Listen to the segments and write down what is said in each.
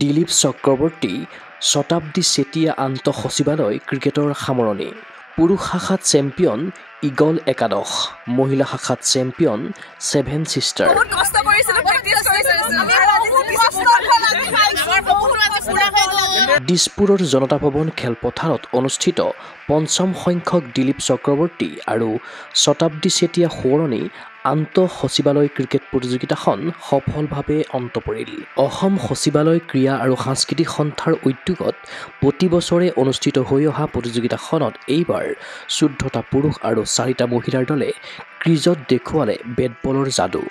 দিলীপ চক্ৰৱৰ্তী শতাব্দী চেতিয়া আন্তঃ সচিবালয় ক্ৰিকেটৰ সামৰণি পুৰুষ শাখাত চেম্পিয়ন ইগল একাদশ মহিলা শাখাত চেম্পিয়ন ছেভেন চিষ্টাৰ দিছপুৰৰ জনতা ভৱন খেলপথাৰত অনুষ্ঠিত পঞ্চম সংখ্যক দিলীপ চক্ৰৱৰ্তী আৰু শতাব্দী চেতিয়া সোঁৱৰণী আন্তঃ সচিবালয় ক্ৰিকেট প্ৰতিযোগিতাখন সফলভাৱে অন্ত পৰিল। অসম সচিবালয় ক্ৰীড়া আৰু সাংস্কৃতিক সন্থাৰ উদ্যোগত প্ৰতি বছৰে অনুষ্ঠিত হৈ অহা প্ৰতিযোগিতাখনত এইবাৰ 14টা পুৰুষ আৰু 4টা মহিলাৰ দলে ক্ৰিজত দেখুৱালে বেট বলৰ যাদু।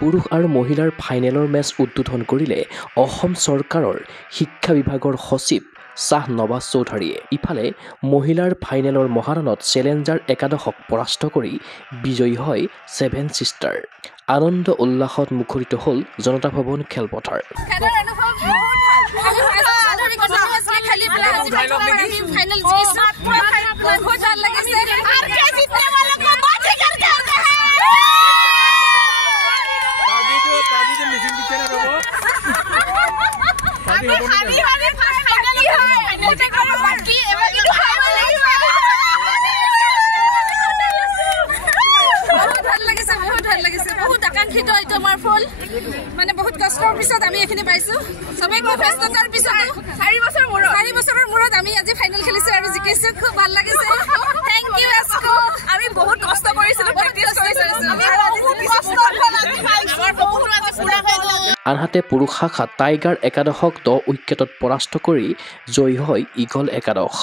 পুৰুষ আৰু মহিলাৰ ফাইনেলৰ মেচ উদ্বোধন কৰিলে অসম চৰকাৰৰ শিক্ষা বিভাগৰ সচিব শাহ নৱাজ চৌধুৰীয়ে। ইফালে মহিলাৰ ফাইনেলৰ মহাৰণত চেলেঞ্জাৰ একাদশক পৰাস্ত কৰি বিজয়ী হয় ছেভেন চিষ্টাৰ। আনন্দ উল্লাসত মুখৰিত হ'ল জনতা ভৱন খেলপথাৰ। মানে বহুত কষ্টৰ পিছত আমি এখিনি পাইছো সবাই খুব ব্যস্ততাৰ পিছত 4 বছৰৰ মূৰত আমি আজি ফাইনেল খেলিছো আৰু জিকিছো খুব ভাল লাগিছে থ্যাংক ইউ এসকো আমি বহুত কষ্ট কৰিছিলো প্ৰেক্টিছ কৰিছিলো আমি বহুত কষ্ট আনহাতে পুৰুষ শাখাত টাইগাৰ একাদশক 10 উইকেটত পৰাস্ত কৰি জয়ী হয় ইগল একাদশ।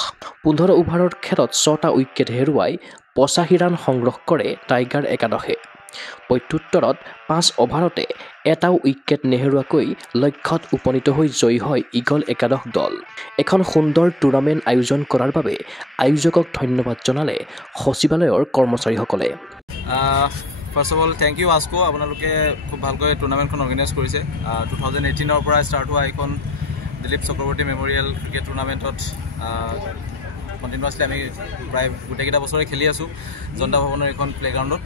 15 অভাৰৰ খেলত 6টা উইকেট হেৰুৱাই 85 ৰান সংগ্ৰহ কৰে টাইগাৰ একাদশে। প্ৰত্যুত্তৰত 5 অভাৰতে এটাও উইকেট নেহেৰুৱাকৈ লক্ষ্যত উপনীত হৈ জয়ী হয় ইগল একাদশ দল। এখন সুন্দৰ টুৰ্ণামেণ্ট আয়োজন কৰাৰ বাবে আয়োজকক ধন্যবাদ জনালে সচিবালয়ৰ কৰ্মচাৰীসকলে। First of all thank you আস্কো, আপোনালোকে খুব ভালকৈ টুৰ্ণামেণ্টখন অৰ্গেনাইজ কৰিছে। 2018ৰ পৰা ষ্টাৰ্ট হোৱা এইখন দিলীপ চক্ৰৱৰ্তী মেমৰিয়েল ক্ৰিকেট টুৰ্ণামেণ্টত কণ্টিনিউৱাছলি আমি প্ৰায় গোটেইকেইটা বছৰে খেলি আছোঁ জনতা ভৱনৰ এইখন প্লে'গ্ৰাউণ্ডত।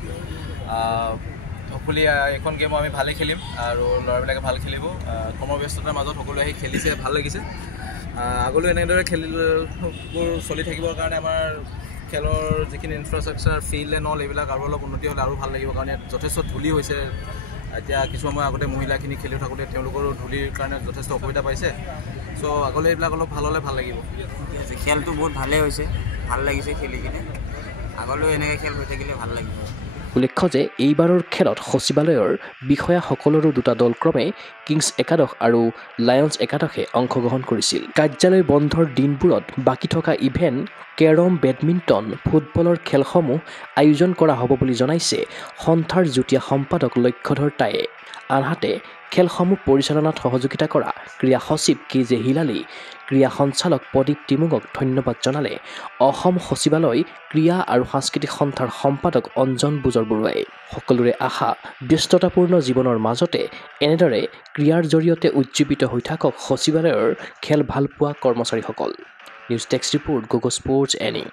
হপফুলি এইখন গেমো আমি ভালেই খেলিম আৰু ল'ৰাবিলাকে ভাল খেলিব। কৰ্মব্যস্ততাৰ মাজত সকলোৱে আহি খেলিছে, ভাল লাগিছে। আগলৈ এনেদৰে খেলবোৰ চলি থাকিবৰ কাৰণে আমাৰ খেলৰ যিখিনি ইনফ্ৰাষ্ট্ৰাকচাৰ ফিল্ড এণ্ড অল এইবিলাক আৰু অলপ উন্নতি হ'লে আৰু ভাল লাগিব, কাৰণ ইয়াত যথেষ্ট ধূলি হৈছে। এতিয়া কিছু সময় আগতে মহিলাখিনি খেলি থাকোঁতে তেওঁলোকৰো ধূলিৰ কাৰণে যথেষ্ট অসুবিধা পাইছে। চ' আগলৈ এইবিলাক অলপ ভাল হ'লে ভাল লাগিব। খেলটো বহুত ভালেই হৈছে, ভাল লাগিছে খেলি কিনে। আগলৈ এনেকৈ খেল হৈ থাকিলে ভাল লাগিব। উল্লেখ্য যে এইবাৰৰ খেলত সচিবালয়ৰ বিষয়াসকলৰো 2টা দল ক্ৰমে কিংছ একাদশ আৰু লায়ন্স একাদশে অংশগ্ৰহণ কৰিছিল। কাৰ্যালয় বন্ধৰ দিনবোৰত বাকী থকা ইভেণ্ট কেৰম, বেডমিণ্টন, ফুটবলৰ খেলসমূহ আয়োজন কৰা হ'ব বুলি জনাইছে সন্থাৰ যুটীয়া সম্পাদক লক্ষ্যধৰ টায়ে। আনহাতে খেলসমূহ পৰিচালনাত সহযোগিতা কৰা ক্ৰীড়া সচিব KJ হিলালী, ক্ৰীড়া সঞ্চালক প্ৰদীপ টিমুঙক ধন্যবাদ জনালে অসম সচিবালয় ক্ৰীড়া আৰু সাংস্কৃতিক সন্থাৰ সম্পাদক অঞ্জন বুজৰবৰুৱাই। সকলোৰে আশা ব্যস্ততাপূৰ্ণ জীৱনৰ মাজতে এনেদৰে ক্ৰীড়াৰ জৰিয়তে উজ্জীৱিত হৈ থাকক সচিবালয়ৰ খেল ভালপোৱা কৰ্মচাৰীসকল। News desk report, Gogo sports any.